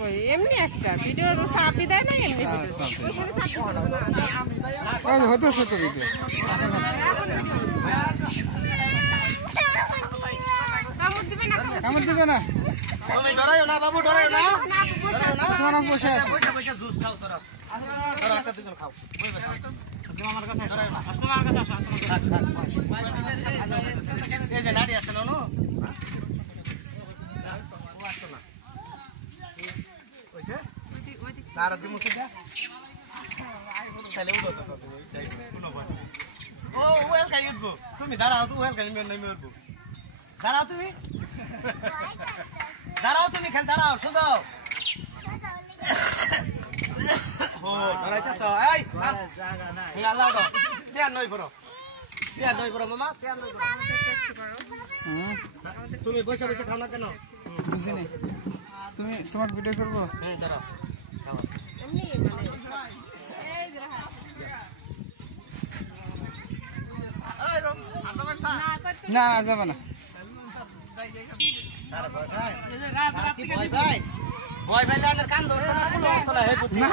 কই এমনি একটা ভিডিওর চাপই দেয় না এমনি ভিডিও হতেছে তো ভিডিও কামড় দিবে না তুমি ডরাইও না বাবু ডরাইও না তোমার বসে আছে বসে জুস খাও তোরা তোরা একটা দুজন খাও তুমি আমার কাছে ডরাইও না তোমার কাছে আসো এই যে লাড়ি আছে ননু ও আসতো না কইছে তার দিমু সেটা তাহলে উড়ো তো ও ওয়েল কাই উঠবো তুমি দাঁড়াও তো ওয়েল কাই নেমে উঠবো দাঁড়াও তুমি দাঁড়াও তুমি খেল দাঁড়াও সোজাও ও দাঁড়াইতেছ এই জায়গা নাই আল্লাহ গো চেয়ার নই করো মামা চেয়ার নই করো তুমি বসে বসে খাও না কেন বুঝি নাই তুমি তোমার ভিডিও করব দাঁড়াও এমনি মানে এই যে না না যাবে না ভয় ভাই লানের কান ধরতো না